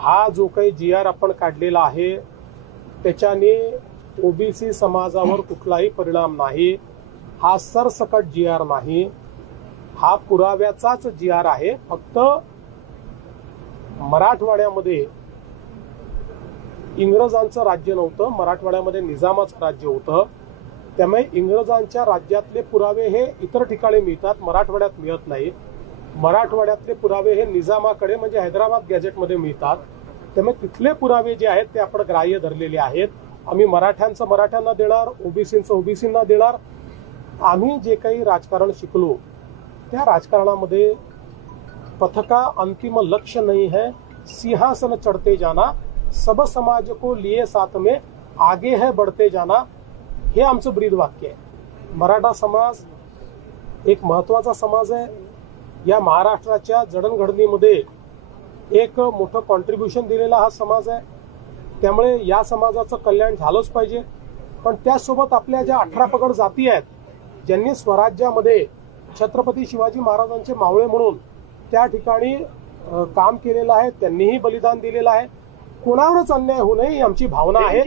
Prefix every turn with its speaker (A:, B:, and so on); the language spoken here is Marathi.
A: हा जो काही जी आर आपण काढलेला आहे त्याच्याने ओबीसी समाजावर कुठलाही परिणाम नाही. हा सरसकट जी आर नाही. हा पुराव्याचाच जी आर आहे. फक्त मराठवाड्यामध्ये इंग्रजांचं राज्य नव्हतं मराठवाड्यामध्ये निजामाचं राज्य होतं. त्यामुळे इंग्रजांच्या राज्यातले पुरावे हे इतर ठिकाणी मिळतात मराठवाड्यात मिळत नाहीत. मराठवाड्यातले पुरावे हे निजामाकडे म्हणजे हैदराबाद गॅजेटमध्ये मिळतात. त्यामुळे तिथले पुरावे जे आहेत ते आपण ग्राह्य धरलेले आहेत. आम्ही मराठ्यांचं मराठ्यांना देणार ओबीसींचं ओबीसींना देणार. आम्ही जे काही राजकारण शिकलो त्या राजकारणामध्ये पथका अंतिम लक्ष्य नाही है. सिंहासन चढ़ते जाना सब समाज को लिए साथ में आगे है बढ़ते जाना हे आमचं ब्रीद वाक्य आहे. मराठा समाज एक महत्त्वाचा समाज आहे. या महाराष्ट्राच्या जडणघडणीमध्ये एक मोठं कॉन्ट्रीब्युशन दिलेला हा समाज आहे. त्यामुळे या समाजाचं कल्याण झालंच पाहिजे. पण त्याचसोबत आपल्या ज्या अठरा पगड जाती आहेत ज्यांनी स्वराज्यामध्ये छत्रपती शिवाजी महाराजांचे मावळे म्हणून त्या ठिकाणी काम केलेलं आहे त्यांनीही बलिदान दिलेलं आहे. कोणावरच अन्याय होऊ नये ही आमची भावना आहे.